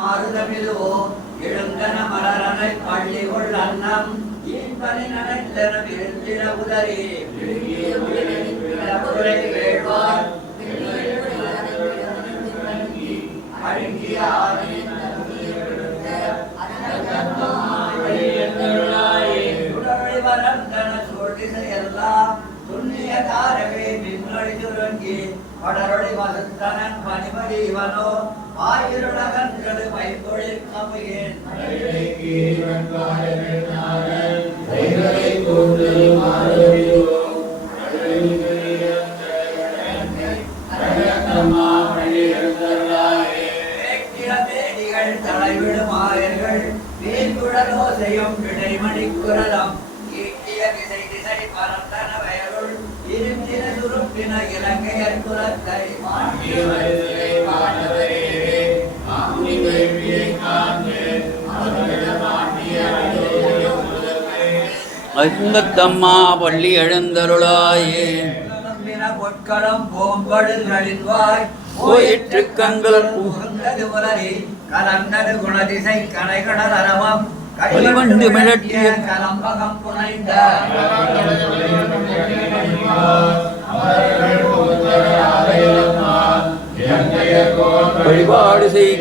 மாறுதமிழோ எழுந்தன மலரனை பள்ளி கொள் அன்னம். ஈன்பனி நனைத்தன விருந்தின உதறி. வேள்வார். அழுகிய உடலை படரொளி வசந்தனன் பனிமடி இவனோ ஆயிருளகன்றது தலைவிடும் ஆயர்கள் வீர்குழலோசையும் விடைமணி குரலம் ஈட்டிய திசை திசை பரந்தன வயலுள் இருந்தின சுருப்பின இலங்கையர் குலத்தை மாற்றிய அங்கத்தம்மா பள்ளி எழுந்தருளாயே பொற்களம் போம்படில் நடிவாய் போயிற்று கங்கள் கலந்தது குணதிசை கலைகடல் அரவம் களிவண்டு மிழற்றிய கலம்பகம் புனைந்த. வழிபாடு செய்